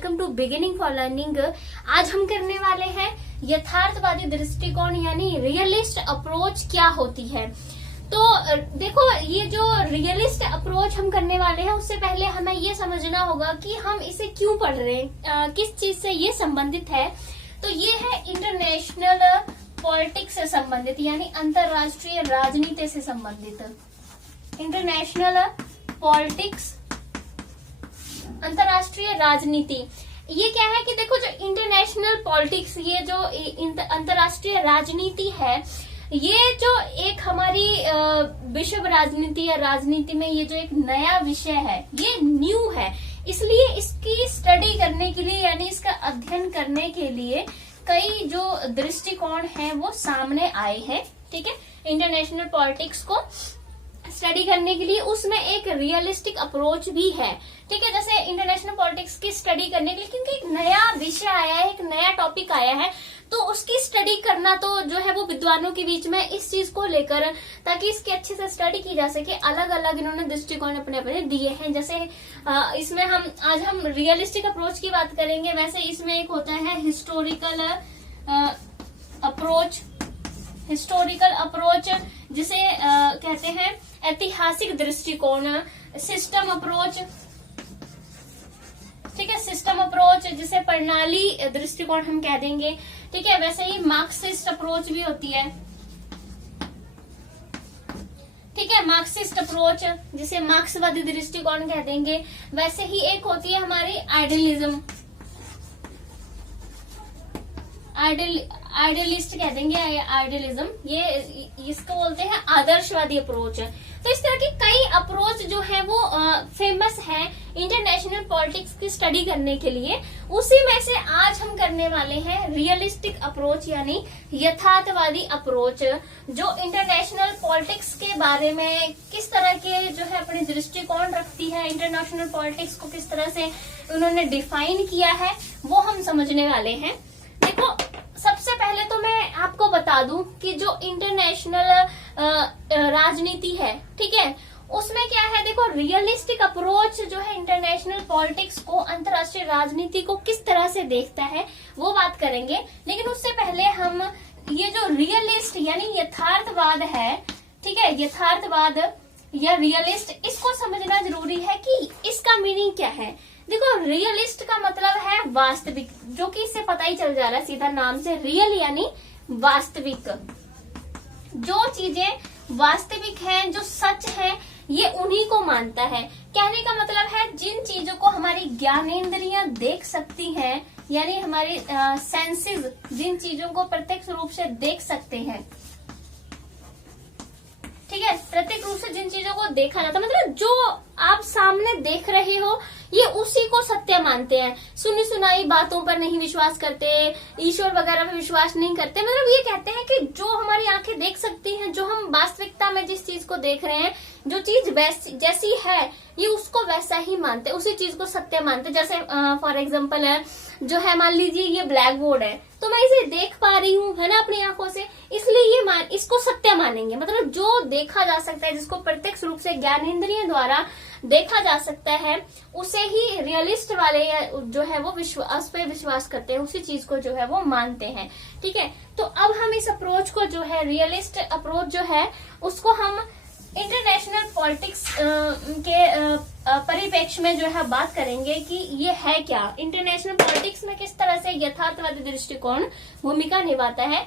Welcome to beginning for learning. आज हम करने वाले हैं यथार्थवादी दृष्टिकोण यानी रियलिस्ट अप्रोच क्या होती है। तो देखो, ये जो रियलिस्ट अप्रोच हम करने वाले हैं उससे पहले हमें ये समझना होगा कि हम इसे क्यों पढ़ रहे हैं, किस चीज से ये संबंधित है। तो ये है इंटरनेशनल पॉलिटिक्स से संबंधित यानी अंतरराष्ट्रीय राजनीति से संबंधित। इंटरनेशनल पॉलिटिक्स, अंतरराष्ट्रीय राजनीति, ये क्या है कि देखो, जो इंटरनेशनल पॉलिटिक्स, ये जो अंतरराष्ट्रीय राजनीति है, ये जो एक हमारी विश्व राजनीति या राजनीति में ये जो एक नया विषय है, ये न्यू है। इसलिए इसकी स्टडी करने के लिए यानी इसका अध्ययन करने के लिए कई जो दृष्टिकोण हैं वो सामने आए हैं। ठीक है, इंटरनेशनल पॉलिटिक्स को स्टडी करने के लिए उसमें एक रियलिस्टिक अप्रोच भी है। ठीक है, जैसे इंटरनेशनल पॉलिटिक्स की स्टडी करने के लिए क्योंकि एक नया विषय आया है, एक नया टॉपिक आया है, तो उसकी स्टडी करना तो जो है वो विद्वानों के बीच में इस चीज को लेकर, ताकि इसकी अच्छे से स्टडी की जा सके, अलग अलग इन्होंने दृष्टिकोण अपने अपने दिए हैं। जैसे इसमें आज हम रियलिस्टिक अप्रोच की बात करेंगे। वैसे इसमें एक होता है हिस्टोरिकल अप्रोच, हिस्टोरिकल अप्रोच जिसे कहते हैं ऐतिहासिक दृष्टिकोण, सिस्टम अप्रोच। ठीक है, सिस्टम अप्रोच जिसे प्रणाली दृष्टिकोण हम कह देंगे। ठीक है, वैसे ही मार्क्सिस्ट अप्रोच भी होती है। ठीक है, मार्क्सिस्ट अप्रोच जिसे मार्क्सवादी दृष्टिकोण कह देंगे। वैसे ही एक होती है हमारी आइडियलिज्म, आइडियलिस्ट कह देंगे, आइडियलिज्म, ये इसको बोलते हैं आदर्शवादी अप्रोच। तो इस तरह की कई अप्रोच जो है वो फेमस है इंटरनेशनल पॉलिटिक्स की स्टडी करने के लिए। उसी में से आज हम करने वाले हैं रियलिस्टिक अप्रोच यानी यथार्थवादी अप्रोच, जो इंटरनेशनल पॉलिटिक्स के बारे में किस तरह के जो है अपने दृष्टिकोण रखती है, इंटरनेशनल पॉलिटिक्स को किस तरह से उन्होंने डिफाइन किया है, वो हम समझने वाले हैं। देखो, सबसे पहले तो मैं आपको बता दूं कि जो इंटरनेशनल राजनीति है, ठीक है, उसमें क्या है, देखो, रियलिस्टिक अप्रोच जो है इंटरनेशनल पॉलिटिक्स को, अंतर्राष्ट्रीय राजनीति को किस तरह से देखता है वो बात करेंगे। लेकिन उससे पहले हम ये जो रियलिस्ट यानी यथार्थवाद है, ठीक है, यथार्थवाद या रियलिस्ट, इसको समझना जरूरी है कि इसका मीनिंग क्या है। देखो, रियलिस्ट का मतलब है वास्तविक, जो कि इससे पता ही चल जा रहा है सीधा नाम से, रियल यानी वास्तविक। जो चीजें वास्तविक हैं, जो सच है, ये उन्हीं को मानता है। कहने का मतलब है जिन चीजों को हमारी ज्ञानेंद्रियां देख सकती हैं, यानी हमारी सेंसेस जिन चीजों को प्रत्यक्ष रूप से देख सकते हैं, ठीक है, प्रत्येक रूप से जिन चीजों को देखा जाता, मतलब जो आप सामने देख रहे हो, ये उसी को सत्य मानते हैं। सुनी सुनाई बातों पर नहीं विश्वास करते, ईश्वर वगैरह पर विश्वास नहीं करते। मतलब ये कहते हैं कि जो हमारी आंखें देख सकती हैं, जो हम वास्तविकता में जिस चीज को देख रहे हैं, जो चीज जैसी है, ये उसको वैसा ही मानते, उसी चीज को सत्य मानते। जैसे फॉर एग्जाम्पल है, जो है, मान लीजिए ये ब्लैक बोर्ड है, तो मैं इसे देख पा रही हूँ, है ना, अपनी आंखों से, इसलिए ये इसको सत्य मानेंगे। मतलब जो देखा जा सकता है, जिसको प्रत्यक्ष रूप से ज्ञानेंद्रियों द्वारा देखा जा सकता है, उसे ही रियलिस्ट वाले जो है वो उस पे विश्वास करते हैं, उसी चीज को जो है वो मानते हैं। ठीक है, तो अब हम इस अप्रोच को जो है, रियलिस्ट अप्रोच जो है, उसको हम इंटरनेशनल पॉलिटिक्स के परिप्रेक्ष्य में जो है बात करेंगे कि ये है क्या, इंटरनेशनल पॉलिटिक्स में किस तरह से यथार्थवादी दृष्टिकोण भूमिका निभाता है।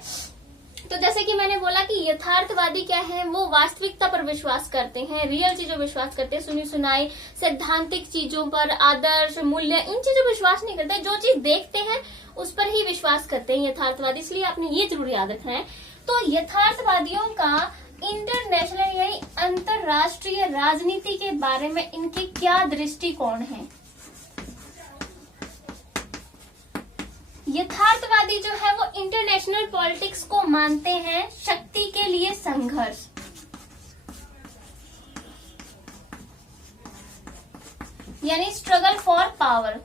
तो जैसे कि मैंने बोला कि यथार्थवादी क्या है, वो वास्तविकता पर विश्वास करते हैं, रियल चीजों पर विश्वास करते हैं, सुनी सुनाई सैद्धांतिक चीजों पर, आदर्श मूल्य, इन चीजों पर विश्वास नहीं करते। जो चीज देखते हैं उस पर ही विश्वास करते हैं यथार्थवादी, इसलिए आपने ये जरूर याद रखना है। तो यथार्थवादियों का इंटरनेशनल यानी अंतरराष्ट्रीय राजनीति के बारे में इनके क्या दृष्टिकोण है। यथार्थवादी जो है वो इंटरनेशनल पॉलिटिक्स को मानते हैं शक्ति के लिए संघर्ष, यानी स्ट्रगल फॉर पावर।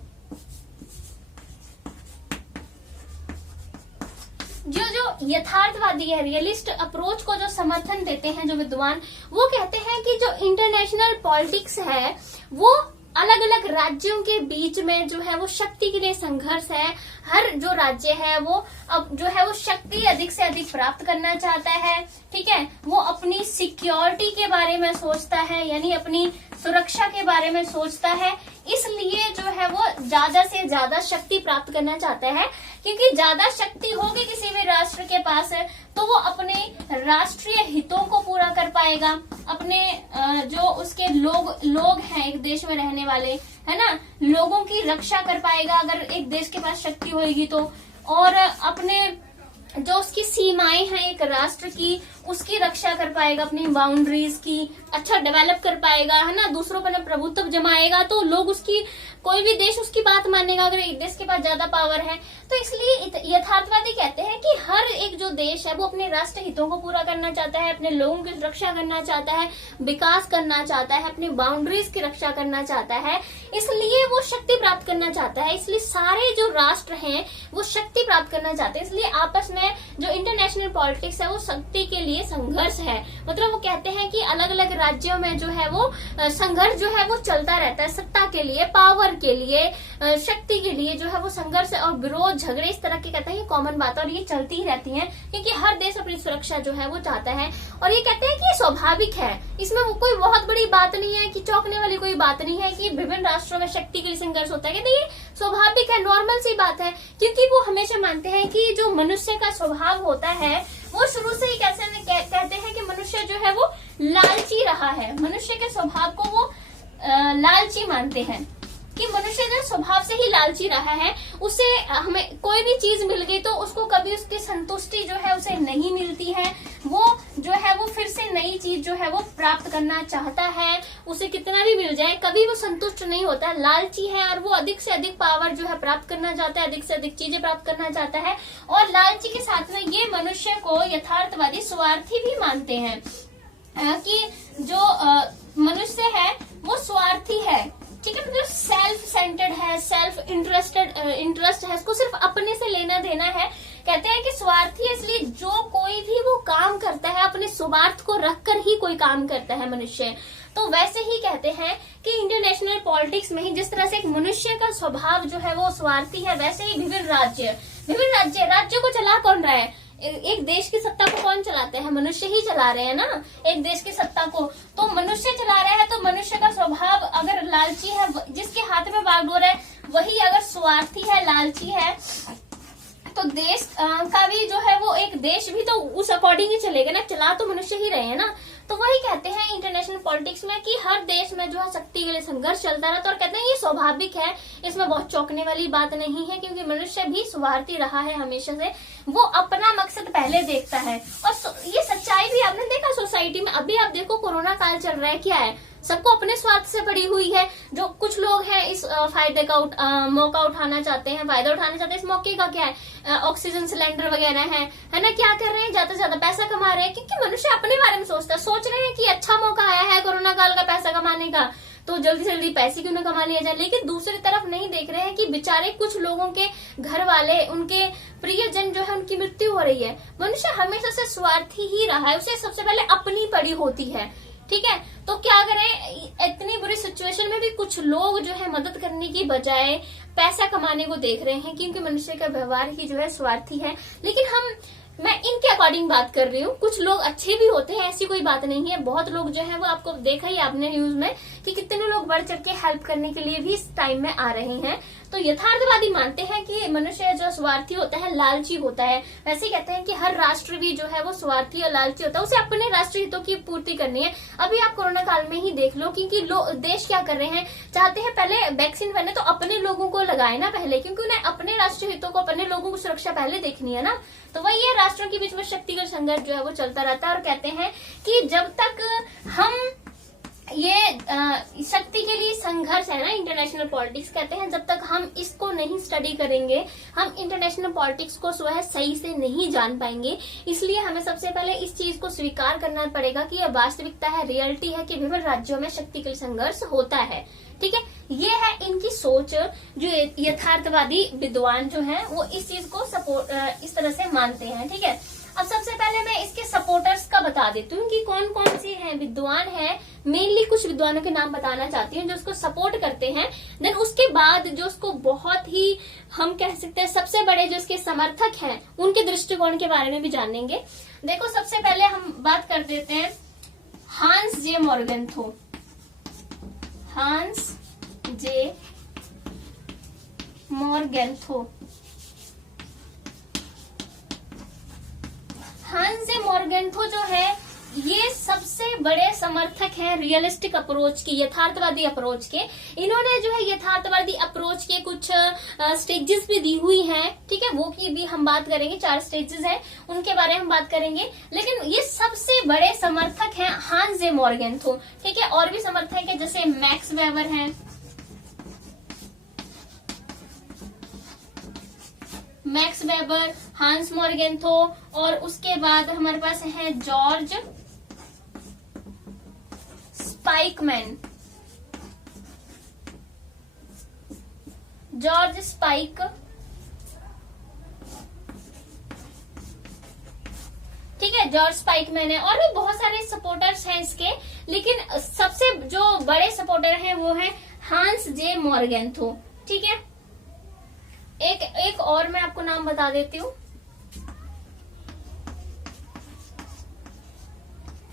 जो यथार्थवादी है, रियलिस्ट अप्रोच को जो समर्थन देते हैं जो विद्वान, वो कहते हैं कि जो इंटरनेशनल पॉलिटिक्स है वो अलग अलग राज्यों के बीच में जो है वो शक्ति के लिए संघर्ष है। हर जो राज्य है वो अब जो है वो शक्ति अधिक से अधिक प्राप्त करना चाहता है, ठीक है। वो अपनी सिक्योरिटी के बारे में सोचता है, यानी अपनी सुरक्षा के बारे में सोचता है, इसलिए जो है वो ज्यादा से ज्यादा शक्ति प्राप्त करना चाहता है। क्योंकि ज्यादा शक्ति होगी किसी भी राष्ट्र के पास है तो वो अपने राष्ट्रीय हितों को पूरा कर पाएगा, अपने जो उसके लोग हैं एक देश में रहने वाले, है ना, लोगों की रक्षा कर पाएगा अगर एक देश के पास शक्ति होगी तो। और अपने जो उसकी सीमाएं हैं एक राष्ट्र की, उसकी रक्षा कर पाएगा, अपनी बाउंड्रीज की अच्छा डेवलप कर पाएगा, है ना। दूसरों पर प्रभुत्व जमाएगा तो लोग उसकी, कोई भी देश उसकी बात मानेगा अगर एक देश के पास ज्यादा पावर है। तो इसलिए यथार्थवादी कहते हैं कि हर एक जो देश है वो अपने राष्ट्र हितों को पूरा करना चाहता है, अपने लोगों की रक्षा करना चाहता है, विकास करना चाहता है, अपनी बाउंड्रीज की रक्षा करना चाहता है, इसलिए वो शक्ति प्राप्त करना चाहता है। इसलिए सारे जो राष्ट्र हैं वो शक्ति प्राप्त करना चाहते हैं। इसलिए आपस में जो इंटरनेशनल पॉलिटिक्स है वो शक्ति के लिए संघर्ष है। मतलब वो कहते हैं कि अलग अलग राज्यों में जो है वो संघर्ष जो है वो चलता रहता है, सत्ता के लिए, पावर के लिए, शक्ति के लिए जो है वो संघर्ष और विरोध, झगड़े, इस तरह के कहते हैं ये कॉमन बात और ये चलती ही रहती है, क्योंकि हर देश अपनी सुरक्षा जो है वो चाहता है। और ये कहते हैं कि ये स्वाभाविक है, इसमें वो कोई बहुत बड़ी बात नहीं है, कि चौंकने वाली कोई बात नहीं है कि विभिन्न राष्ट्रों में शक्ति के लिए संघर्ष होता है। कहते हैं ये स्वाभाविक है, नॉर्मल सी बात है, क्योंकि वो हमेशा मानते हैं कि जो मनुष्य का स्वभाव होता है वो शुरू से ही कहते हैं कि मनुष्य जो है वो लालची रहा है। मनुष्य के स्वभाव को वो लालची मानते हैं कि मनुष्य जो स्वभाव से ही लालची रहा है, उसे हमें कोई भी चीज मिल गई तो उसको कभी उसकी संतुष्टि जो है उसे नहीं मिलती है, वो जो है वो फिर से नई चीज जो है वो प्राप्त करना चाहता है। उसे कितना भी मिल जाए कभी वो संतुष्ट नहीं होता, लालची है और वो अधिक से अधिक पावर जो है प्राप्त करना चाहता है, अधिक से अधिक चीजें प्राप्त करना चाहता है। और लालची के साथ में ये मनुष्य को यथार्थवादी स्वार्थी भी मानते हैं कि जो मनुष्य है वो स्वार्थी है, ठीक है। मतलब सेल्फ सेंटर्ड है, सेल्फ इंटरेस्ट है, इसको सिर्फ अपने से लेना देना है। कहते हैं कि स्वार्थी है, इसलिए जो कोई भी वो काम करता है अपने स्वार्थ को रखकर ही कोई काम करता है मनुष्य। तो वैसे ही कहते हैं कि इंटरनेशनल पॉलिटिक्स में ही जिस तरह से एक मनुष्य का स्वभाव जो है वो स्वार्थी है, वैसे ही विभिन्न राज्यों को चला कौन रहा है? एक देश की सत्ता को कौन चलाते हैं? मनुष्य ही चला रहे हैं ना एक देश की सत्ता को। तो मनुष्य चला रहा है तो मनुष्य का स्वभाव अगर लालची है, जिसके हाथ में बागडोर है वही अगर स्वार्थी है, लालची है, तो देश का भी जो है वो एक देश भी तो उस अकॉर्डिंग ही चलेगा ना, चला तो मनुष्य ही रहे हैं ना। तो वही कहते हैं इंटरनेशनल पॉलिटिक्स में कि हर देश में जो है शक्ति के लिए संघर्ष चलता रहता है, और कहते हैं ये स्वाभाविक है, इसमें बहुत चौंकने वाली बात नहीं है, क्योंकि मनुष्य भी स्वार्थी रहा है हमेशा से, वो अपना मकसद पहले देखता है। और ये सच्चाई भी आपने देखा सोसाइटी में। अभी आप देखो कोरोना काल चल रहा है, क्या है, सबको अपने स्वार्थ से पड़ी हुई है। जो कुछ लोग हैं इस फायदे का मौका उठाना चाहते हैं, फायदा उठाना चाहते हैं। इस मौके का क्या है, ऑक्सीजन सिलेंडर वगैरह है ना, क्या कर रहे हैं, ज्यादा से ज्यादा पैसा कमा रहे हैं, क्योंकि मनुष्य अपने बारे में सोचता है। सोच रहे हैं कि अच्छा मौका आया है कोरोना काल का पैसा कमाने का, तो जल्दी से जल्दी पैसे क्यों न कमा लिया जाए। लेकिन दूसरी तरफ नहीं देख रहे हैं कि बेचारे कुछ लोगों के घर वाले, उनके प्रियजन जो है उनकी मृत्यु हो रही है। मनुष्य हमेशा से स्वार्थी ही रहा है, उसे सबसे पहले अपनी पड़ी होती है, ठीक है। तो क्या करें, इतनी बुरी सिचुएशन में भी कुछ लोग जो है मदद करने की बजाय पैसा कमाने को देख रहे हैं, क्योंकि मनुष्य का व्यवहार ही जो है स्वार्थी है। लेकिन मैं इनके अकॉर्डिंग बात कर रही हूँ, कुछ लोग अच्छे भी होते हैं, ऐसी कोई बात नहीं है। बहुत लोग जो है वो आपको देखा ही आपने न्यूज में कि कितने लोग बढ़ चढ़ के हेल्प करने के लिए भी इस टाइम में आ रहे हैं। तो यथार्थवादी मानते हैं कि मनुष्य जो स्वार्थी होता है, लालची होता है। वैसे ही कहते हैं कि हर राष्ट्र भी जो है वो स्वार्थी और लालची होता है, उसे अपने राष्ट्रीय हितों की पूर्ति करनी है। अभी आप कोरोना काल में ही देख लो, क्योंकि देश क्या कर रहे हैं, चाहते हैं पहले वैक्सीन बने तो अपने लोगों को लगाए ना पहले, क्योंकि उन्हें अपने राष्ट्रीय हितों को, अपने लोगों की सुरक्षा पहले देखनी है ना। तो वही है, राष्ट्रों के बीच में शक्ति का संघर्ष जो है वो चलता रहता है। और कहते हैं कि जब तक हम ये शक्ति के लिए संघर्ष है ना, इंटरनेशनल पॉलिटिक्स कहते हैं, जब तक हम इसको नहीं स्टडी करेंगे, हम इंटरनेशनल पॉलिटिक्स को जो है सही से नहीं जान पाएंगे। इसलिए हमें सबसे पहले इस चीज को स्वीकार करना पड़ेगा कि यह वास्तविकता है, रियलिटी है कि विभिन्न राज्यों में शक्ति के लिए संघर्ष होता है, ठीक है। ये है इनकी सोच, जो यथार्थवादी विद्वान जो है वो इस चीज को सपोर्ट इस तरह से मानते हैं, ठीक है। अब सबसे पहले मैं इसके सपोर्टर्स का बता देती हूँ कि कौन कौन से हैं विद्वान हैं। मेनली कुछ विद्वानों के नाम बताना चाहती हूँ जो उसको सपोर्ट करते हैं। देन उसके बाद जो उसको बहुत ही हम कह सकते हैं सबसे बड़े जो उसके समर्थक हैं उनके दृष्टिकोण के बारे में भी जानेंगे। देखो सबसे पहले हम बात कर देते हैं हांस जे मॉर्गेंथो। हांस जे मॉर्गेंथो। हांस जे मॉर्गेंथो जो है ये सबसे बड़े समर्थक हैं रियलिस्टिक अप्रोच की, यथार्थवादी अप्रोच के। इन्होंने जो है यथार्थवादी अप्रोच के कुछ स्टेजेस भी दी हुई हैं, ठीक है, वो की भी हम बात करेंगे। 4 स्टेजेस हैं, उनके बारे में हम बात करेंगे। लेकिन ये सबसे बड़े समर्थक हैं हांस जे मॉर्गेंथो, ठीक है। और भी समर्थक है जैसे मैक्स वेबर हैं, मैक्स वेबर, हांस मॉर्गेंथो, और उसके बाद हमारे पास है जॉर्ज स्पाइकमैन। जॉर्ज स्पाइक, ठीक है, जॉर्ज स्पाइकमैन है। और भी बहुत सारे सपोर्टर्स हैं इसके, लेकिन सबसे जो बड़े सपोर्टर हैं वो है हांस जे मॉर्गेंथो, ठीक है। एक और मैं आपको नाम बता देती हूँ,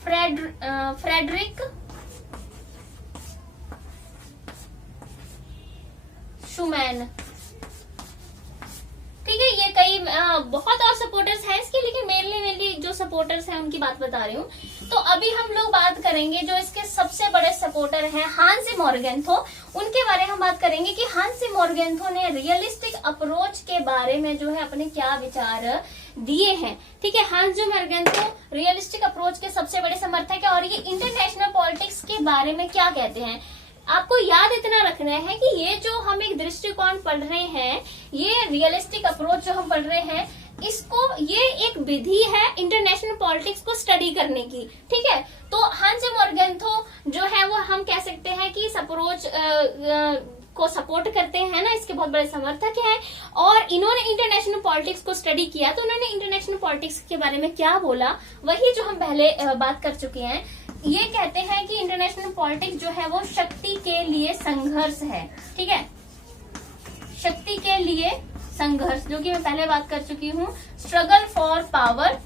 फ्रेडरिक शूमैन, ठीक है। ये कई बहुत और सपोर्टर्स हैं इसके, लेकिन मेनली जो सपोर्टर्स हैं उनकी बात बता रही हूँ। तो अभी हम लोग बात करेंगे जो इसके सबसे बड़े सपोर्टर हैं हांस जे मॉर्गेंथो, उनके बारे में हम बात करेंगे कि हांस जे मॉर्गेंथो ने रियलिस्टिक अप्रोच के बारे में जो है अपने क्या विचार दिए हैं, ठीक है। हांस जे मॉर्गेंथो रियलिस्टिक अप्रोच के सबसे बड़े समर्थक है और ये इंटरनेशनल पॉलिटिक्स के बारे में क्या कहते हैं। आपको याद इतना रखना है कि ये जो हम एक दृष्टिकोण पढ़ रहे हैं, ये रियलिस्टिक अप्रोच जो हम पढ़ रहे हैं, इसको ये एक विधि है इंटरनेशनल पॉलिटिक्स को स्टडी करने की, ठीक है। तो हांस जे मॉर्गेंथो जो है वो हम कह सकते हैं कि इस अप्रोच को सपोर्ट करते हैं ना, इसके बहुत बड़े समर्थक हैं। और इन्होंने इंटरनेशनल पॉलिटिक्स को स्टडी किया, तो उन्होंने इंटरनेशनल पॉलिटिक्स के बारे में क्या बोला, वही जो हम पहले बात कर चुके हैं। ये कहते हैं कि इंटरनेशनल पॉलिटिक्स जो है वो शक्ति के लिए संघर्ष है, ठीक है, शक्ति के लिए संघर्ष, जो कि मैं पहले बात कर चुकी हूँ, स्ट्रगल फॉर पावर,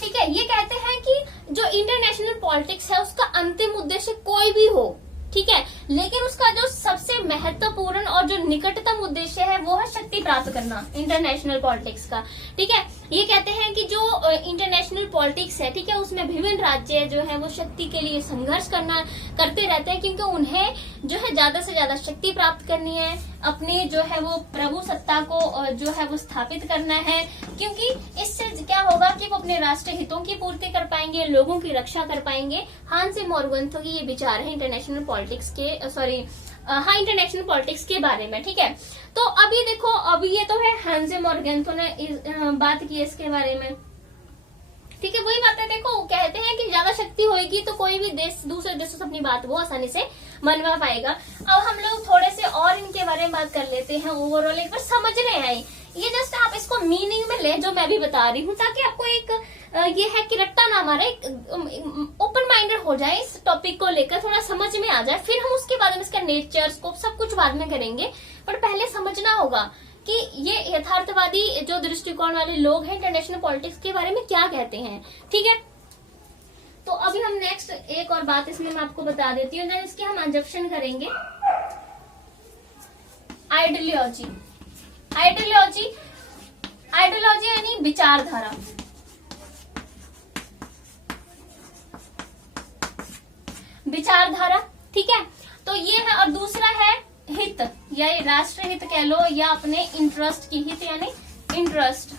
ठीक है। ये कहते हैं कि जो इंटरनेशनल पॉलिटिक्स है उसका अंतिम उद्देश्य कोई भी हो, ठीक है, लेकिन उसका जो सबसे महत्वपूर्ण और जो निकटतम उद्देश्य है वो है शक्ति प्राप्त करना इंटरनेशनल पॉलिटिक्स का, ठीक है। ये कहते हैं कि जो इंटरनेशनल पॉलिटिक्स है, ठीक है, उसमें विभिन्न राज्य जो है वो शक्ति के लिए संघर्ष करते रहते हैं, क्योंकि उन्हें जो है ज्यादा से ज्यादा शक्ति प्राप्त करनी है, अपने जो है वो प्रभु सत्ता को जो है वो स्थापित करना है, क्योंकि इससे क्या होगा कि वो अपने राष्ट्रीय हितों की पूर्ति कर पाएंगे, लोगों की रक्षा कर पाएंगे। हांस जे मॉर्गेंथो की ये विचार है इंटरनेशनल पॉलिटिक्स के इंटरनेशनल पॉलिटिक्स के बारे में, ठीक है। तो अभी देखो, अभी ये तो है हांस जे मॉर्गेंथो ने बात की इसके बारे में, ठीक है। वही बात है, देखो कहते हैं कि ज्यादा शक्ति होगी तो कोई भी देश दूसरे देशों से अपनी बात वो आसानी से मनवा पाएगा। अब हम लोग थोड़े से और इनके बारे में बात कर लेते हैं, ओवरऑल एक बार समझने आए। ये जस्ट आप इसको मीनिंग में ले जो मैं भी बता रही हूँ, ताकि आपको एक ये है कि रट्टा ना मारे, ओपन माइंडेड हो जाए इस टॉपिक को लेकर, थोड़ा समझ में आ जाए। फिर हम उसके बाद में इसका नेचर स्कोप सब कुछ बाद में करेंगे, पर पहले समझना होगा कि ये यथार्थवादी जो दृष्टिकोण वाले लोग हैं इंटरनेशनल पॉलिटिक्स के बारे में क्या कहते हैं, ठीक है। तो अभी हम नेक्स्ट एक और बात इसमें मैं आपको बता देती हूँ, इसके हम एग्जाम्पशन करेंगे। आइडियोलॉजी, आइडियोलॉजी, आइडियोलॉजी यानी विचारधारा, विचारधारा, ठीक है। तो ये है, और दूसरा है हित, या राष्ट्र हित कह लो, या अपने इंटरेस्ट की हित यानी इंटरेस्ट,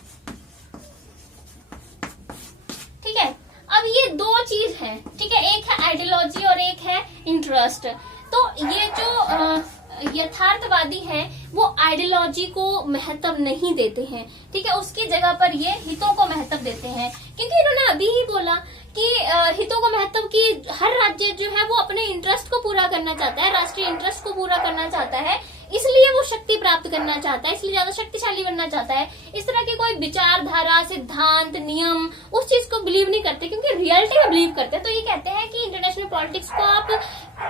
ठीक है। अब ये दो चीज है, ठीक है, एक है आइडियोलॉजी और एक है इंटरेस्ट। तो ये जो यथार्थवादी हैं वो आइडियोलॉजी को महत्व नहीं देते हैं, ठीक है, उसकी जगह पर ये हितों को महत्व देते हैं, क्योंकि इन्होंने अभी ही बोला कि हितों को महत्व की हर राज्य जो है वो अपने इंटरेस्ट को पूरा करना चाहता है, राष्ट्रीय इंटरेस्ट को पूरा करना चाहता है, इसलिए वो शक्ति प्राप्त करना चाहता है, इसलिए ज्यादा शक्तिशाली बनना चाहता है। इस तरह की कोई विचारधारा, सिद्धांत, नियम उस चीज को बिलीव नहीं करते, क्योंकि रियलिटी में बिलीव करते हैं। तो ये कहते हैं कि इंटरनेशनल पॉलिटिक्स को आप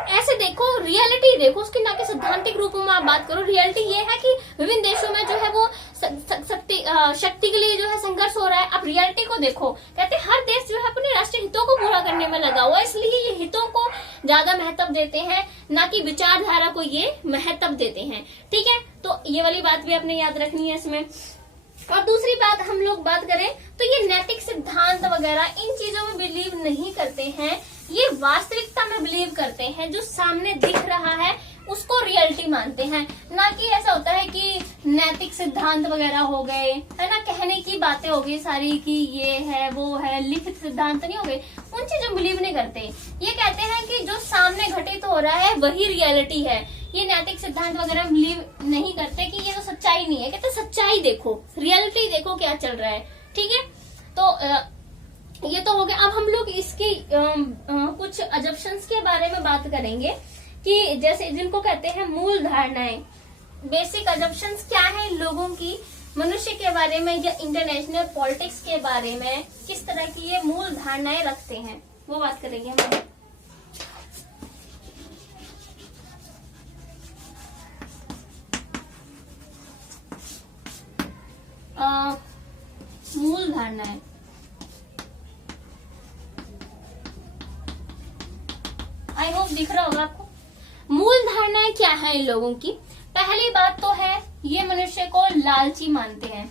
ऐसे देखो, रियलिटी देखो उसकी, ना कि सैद्धांतिक रूपों में आप बात करो। रियलिटी ये है कि विभिन्न देशों में जो है वो शक्ति के लिए जो है संघर्ष हो रहा है। अब रियलिटी को देखो, कहते हैं हर देश जो है अपने राष्ट्रीय हितों को पूरा करने में लगा हुआ है, इसलिए ये हितों को ज्यादा महत्व देते हैं, ना कि विचारधारा को ये महत्व देते हैं। ठीक है, तो ये वाली बात भी आपने याद रखनी है इसमें। और दूसरी बात हम लोग बात करें तो ये नैतिक सिद्धांत वगैरह इन चीजों में बिलीव नहीं करते हैं, ये वास्तविकता में बिलीव करते हैं। जो सामने दिख रहा है उसको रियलिटी मानते हैं, ना कि ऐसा होता है कि नैतिक सिद्धांत वगैरह हो गए, है ना, कहने की बातें हो गई सारी कि ये है वो है, लिखित सिद्धांत नहीं हो गए, उन चीजों बिलीव नहीं करते। ये कहते हैं कि जो सामने घटित हो रहा है वही रियलिटी है। ये नैतिक सिद्धांत वगैरह बिलीव नहीं करते कि ये तो सच्चाई नहीं है, कहते सच्चाई देखो, रियलिटी देखो क्या चल रहा है। ठीक है, तो ये तो हो गया। अब हम लोग इसकी कुछ अजम्पशंस के बारे में बात करेंगे कि जैसे जिनको कहते हैं मूल धारणाएं, बेसिक अजम्पशंस क्या है लोगों की मनुष्य के बारे में या इंटरनेशनल पॉलिटिक्स के बारे में, किस तरह की ये मूल धारणाएं रखते हैं, वो बात करेंगे हम। मूल धारणाएं, आई होप दिख रहा होगा आपको। मूल धारणाएं क्या है इन लोगों की? पहली बात तो है ये मनुष्य को लालची मानते हैं।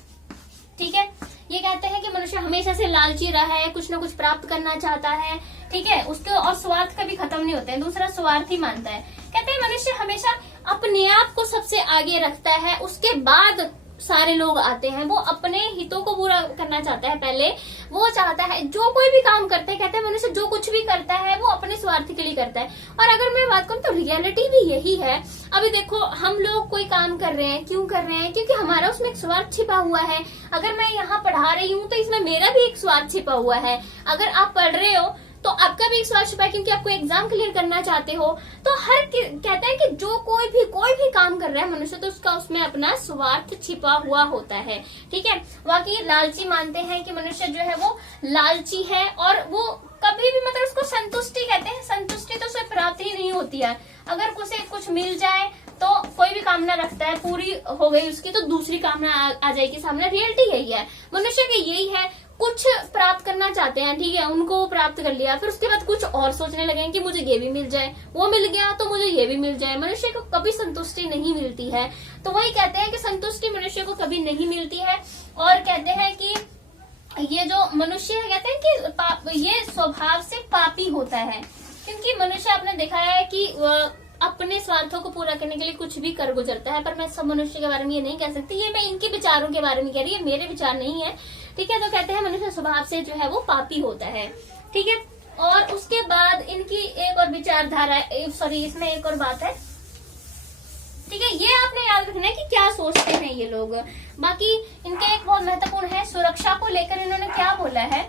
ठीक है, ये कहते हैं कि मनुष्य हमेशा से लालची रहा है, कुछ ना कुछ प्राप्त करना चाहता है। ठीक है, उसके और स्वार्थ कभी खत्म नहीं होते हैं, दूसरा स्वार्थी मानता है। कहते हैं मनुष्य हमेशा अपने आप को सबसे आगे रखता है, उसके बाद सारे लोग आते हैं। वो अपने हितों को पूरा करना चाहता है, पहले वो चाहता है जो कोई भी काम करता है, कहते हैं मनुष्य जो कुछ भी करता है वो अपने स्वार्थ के लिए करता है। और अगर मैं बात करूं तो रियलिटी भी यही है। अभी देखो हम लोग कोई काम कर रहे हैं, क्यों कर रहे हैं? क्योंकि हमारा उसमें एक स्वार्थ छिपा हुआ है। अगर मैं यहाँ पढ़ा रही हूँ तो इसमें मेरा भी एक स्वार्थ छिपा हुआ है। अगर आप पढ़ रहे हो तो आपका भी एक स्वार्थ छिपा है, क्योंकि आपको एग्जाम क्लियर करना चाहते हो। तो हर कहते हैं कि जो कोई भी काम कर रहा है मनुष्य, तो उसका उसमें अपना स्वार्थ छिपा हुआ होता है। ठीक है, बाकी लालची मानते हैं कि मनुष्य जो है वो लालची है, और वो कभी भी मतलब उसको संतुष्टि कहते हैं, संतुष्टि तो उसे प्राप्त ही नहीं होती है। अगर उसे कुछ मिल जाए तो कोई भी कामना रखता है, पूरी हो गई उसकी तो दूसरी कामना आ जाएगी सामने। रियलिटी यही है, मनुष्य की यही है। कुछ प्राप्त करना चाहते हैं, ठीक है, उनको वो प्राप्त कर लिया, फिर उसके बाद कुछ और सोचने लगे कि मुझे ये भी मिल जाए, वो मिल गया तो मुझे ये भी मिल जाए। मनुष्य को कभी संतुष्टि नहीं मिलती है। तो वही कहते हैं कि संतुष्टि मनुष्य को कभी नहीं मिलती है। और कहते हैं कि ये जो मनुष्य है, कहते हैं कि ये स्वभाव से पापी होता है, क्योंकि मनुष्य आपने देखा है कि अपने स्वार्थों को पूरा करने के लिए कुछ भी कर गुजरता है। पर मैं सब मनुष्य के बारे में ये नहीं कह सकती, ये मैं इनके विचारों के बारे में कह रही हूँ, मेरे विचार नहीं है। ठीक है, तो कहते हैं मनुष्य स्वभाव से जो है वो पापी होता है। ठीक है, और उसके बाद इनकी एक और विचारधारा, सॉरी इसमें एक और बात है। ठीक है, ये आपने याद रखना है कि क्या सोचते हैं ये लोग। बाकी इनके एक बहुत महत्वपूर्ण है, सुरक्षा को लेकर इन्होंने क्या बोला है।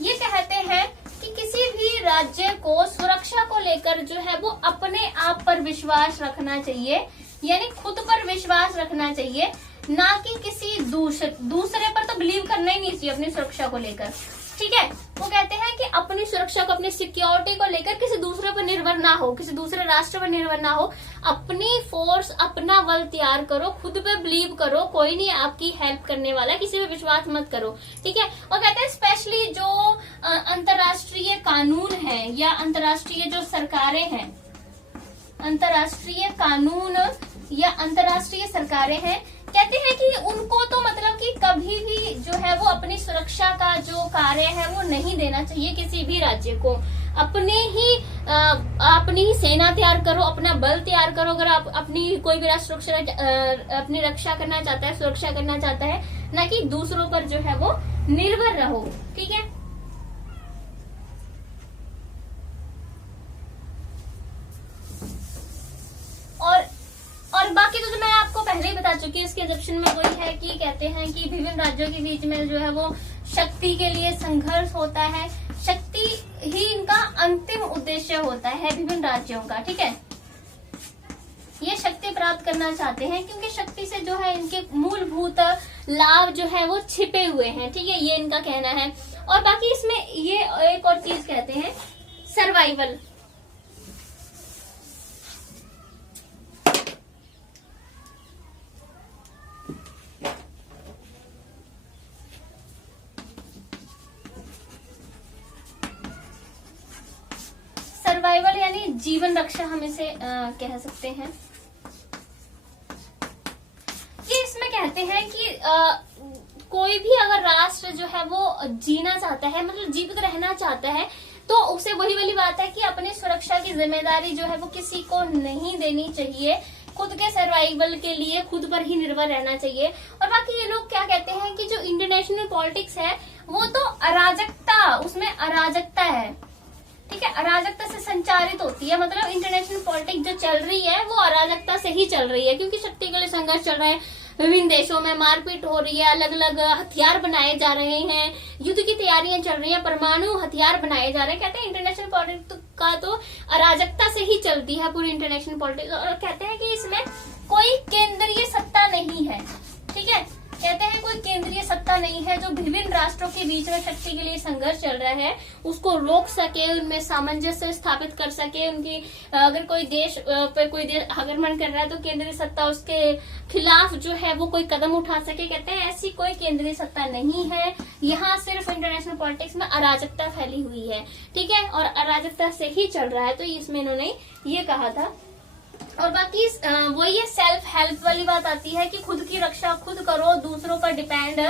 ये कहते हैं कि किसी भी राज्य को सुरक्षा को लेकर जो है वो अपने आप पर विश्वास रखना चाहिए, यानी खुद पर विश्वास रखना चाहिए, ना कि किसी दूसरे पर तो बिलीव करना ही नहीं चाहिए अपनी सुरक्षा को लेकर। ठीक है, वो कहते हैं कि अपनी सुरक्षा को, अपनी सिक्योरिटी को लेकर किसी दूसरे पर निर्भर ना हो, किसी दूसरे राष्ट्र पर निर्भर ना हो। अपनी फोर्स, अपना बल तैयार करो, खुद पे बिलीव करो, कोई नहीं आपकी हेल्प करने वाला, किसी पे विश्वास मत करो। ठीक है, और कहते हैं स्पेशली जो अंतर्राष्ट्रीय कानून है या अंतर्राष्ट्रीय जो सरकारें हैं, अंतर्राष्ट्रीय कानून या अंतर्राष्ट्रीय सरकारें हैं, कहते हैं कि उनको तो मतलब कि कभी भी जो है वो अपनी सुरक्षा का जो कार्य है वो नहीं देना चाहिए किसी भी राज्य को। अपनी ही सेना तैयार करो, अपना बल तैयार करो। अगर आप अपनी कोई भी राष्ट्र अपनी रक्षा करना चाहता है, सुरक्षा करना चाहता है, ना कि दूसरों पर जो है वो निर्भर रहो। ठीक है, और बाकी तो जो मैं आपको पहले ही बता चुकी हूँ, इसके एजम्पशन में वही है कि कहते हैं कि विभिन्न राज्यों के बीच में जो है वो शक्ति के लिए संघर्ष होता है, शक्ति ही इनका अंतिम उद्देश्य होता है विभिन्न राज्यों का। ठीक है, ये शक्ति प्राप्त करना चाहते हैं क्योंकि शक्ति से जो है इनके मूलभूत लाभ जो है वो छिपे हुए हैं। ठीक है, ये इनका कहना है। और बाकी इसमें ये एक और चीज कहते हैं, सर्वाइवल। सर्वाइवल यानी जीवन रक्षा हम इसे कह सकते हैं। ये इसमें कहते हैं कि कोई भी अगर राष्ट्र जो है वो जीना चाहता है, मतलब जीवित रहना चाहता है, तो उसे वही वाली बात है कि अपनी सुरक्षा की जिम्मेदारी जो है वो किसी को नहीं देनी चाहिए। खुद के सर्वाइवल के लिए खुद पर ही निर्भर रहना चाहिए। और बाकी ये लोग क्या कहते हैं कि जो इंटरनेशनल पॉलिटिक्स है वो तो अराजकता, उसमें अराजकता है। ठीक है, अराजकता से संचालित होती है, मतलब इंटरनेशनल पॉलिटिक्स जो चल रही है वो अराजकता से ही चल रही है, क्योंकि शक्ति के लिए संघर्ष चल रहा है, विभिन्न देशों में मारपीट हो रही है, अलग अलग हथियार बनाए जा रहे हैं, युद्ध की तैयारियां चल रही है, परमाणु हथियार बनाए जा रहे हैं। कहते हैं इंटरनेशनल पॉलिटिक्स का तो अराजकता से ही चलती है पूरी इंटरनेशनल पॉलिटिक्स। और कहते हैं कि इसमें कोई केंद्रीय सत्ता नहीं है। ठीक है, कहते हैं कोई केंद्रीय सत्ता नहीं है जो विभिन्न राष्ट्रों के बीच में शक्ति के लिए संघर्ष चल रहा है उसको रोक सके, उनमें सामंजस्य स्थापित कर सके। उनकी अगर कोई देश पे कोई देश आक्रमण कर रहा है तो केंद्रीय सत्ता उसके खिलाफ जो है वो कोई कदम उठा सके। कहते हैं ऐसी कोई केंद्रीय सत्ता नहीं है, यहाँ सिर्फ इंटरनेशनल पॉलिटिक्स में अराजकता फैली हुई है। ठीक है, और अराजकता से ही चल रहा है, तो इसमें इन्होंने ये कहा था। और बाकी वो ये सेल्फ हेल्प वाली बात आती है कि खुद की रक्षा खुद करो, दूसरों पर डिपेंड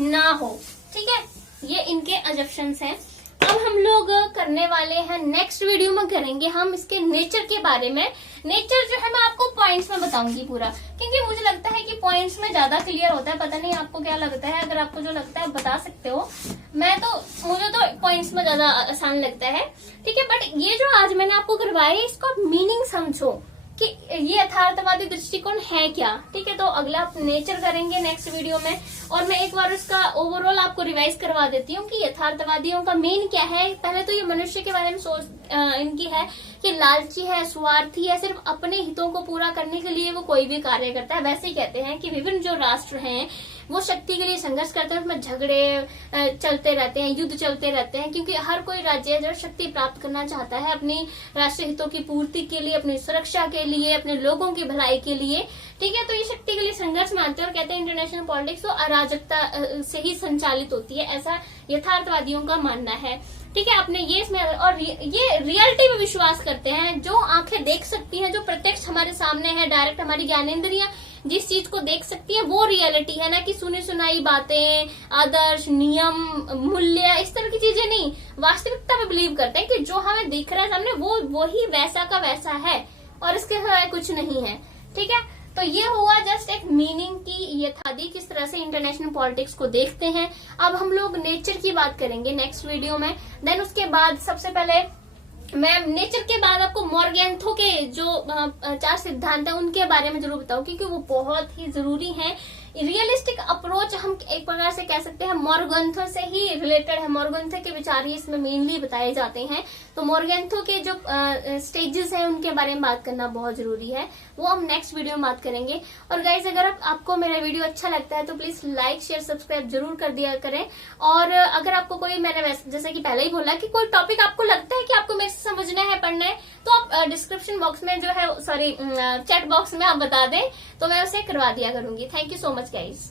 ना हो। ठीक है, ये इनके अजम्पशंस हैं। अब हम लोग करने वाले हैं, नेक्स्ट वीडियो में करेंगे हम इसके नेचर के बारे में। नेचर जो है मैं आपको पॉइंट्स में बताऊंगी पूरा, क्योंकि मुझे लगता है कि पॉइंट्स में ज्यादा क्लियर होता है। पता नहीं आपको क्या लगता है, अगर आपको जो लगता है बता सकते हो। मुझे तो पॉइंट्स में ज्यादा आसान लगता है। ठीक है, बट ये जो आज मैंने आपको करवाया है इसको आप मीनिंग समझो कि ये यथार्थवादी दृष्टिकोण है क्या। ठीक है, तो अगला आप नेचर करेंगे नेक्स्ट वीडियो में। और मैं एक बार उसका ओवरऑल आपको रिवाइज करवा देती हूँ कि यथार्थवादियों का मेन क्या है। पहले तो ये मनुष्य के बारे में सोच इनकी है कि लालची है, स्वार्थी है, सिर्फ अपने हितों को पूरा करने के लिए वो कोई भी कार्य करता है। वैसे ही कहते हैं कि विभिन्न जो राष्ट्र हैं वो शक्ति के लिए संघर्ष करते हैं, उसमें झगड़े चलते रहते हैं, युद्ध चलते रहते हैं, क्योंकि हर कोई राज्य जो शक्ति प्राप्त करना चाहता है अपनी राष्ट्रीय हितों की पूर्ति के लिए, अपनी सुरक्षा के लिए, अपने लोगों की भलाई के लिए। ठीक है, तो ये शक्ति के लिए संघर्ष मानते हैं और कहते हैं इंटरनेशनल पॉलिटिक्स तो अराजकता से ही संचालित होती है, ऐसा यथार्थवादियों का मानना है। ठीक है, अपने ये इसमें और ये रियलिटी में विश्वास करते हैं, जो आंखें देख सकती हैं, जो प्रत्यक्ष हमारे सामने है, डायरेक्ट हमारी ज्ञानेंद्रियां जिस चीज को देख सकती है वो रियलिटी है, ना कि सुनी सुनाई बातें, आदर्श, नियम, मूल्य, इस तरह की चीजें नहीं। वास्तविकता में बिलीव करते हैं कि जो हमें दिख रहा है सामने वो ही वैसा का वैसा है और इसके सिवाय कुछ नहीं है। ठीक है, तो ये हुआ जस्ट एक मीनिंग की यथार्थी किस तरह से इंटरनेशनल पॉलिटिक्स को देखते हैं। अब हम लोग नेचर की बात करेंगे नेक्स्ट वीडियो में। देन उसके बाद सबसे पहले मैं नेचर के बाद आपको मॉर्गेंथो के जो 4 सिद्धांत है उनके बारे में जरूर बताऊं, क्योंकि वो बहुत ही जरूरी है। रियलिस्टिक अप्रोच हम एक प्रकार से कह सकते हैं मॉर्गेंथो से ही रिलेटेड है। मॉर्गेंथो के विचार ही इसमें मेनली बताए जाते हैं। तो मॉर्गेंथो के जो स्टेजेस हैं उनके बारे में बात करना बहुत जरूरी है, वो हम नेक्स्ट वीडियो में बात करेंगे। और गाइज अगर आपको मेरा वीडियो अच्छा लगता है तो प्लीज लाइक शेयर सब्सक्राइब जरूर कर दिया करें। और अगर आपको कोई, मैंने जैसे कि पहले ही बोला कि कोई टॉपिक आपको लगता है कि आपको मेरे से समझना है, पढ़ना है, तो आप डिस्क्रिप्शन बॉक्स में जो है चैट बॉक्स में आप बता दें तो मैं उसे करवा दिया करूंगी। Thank you so much guys.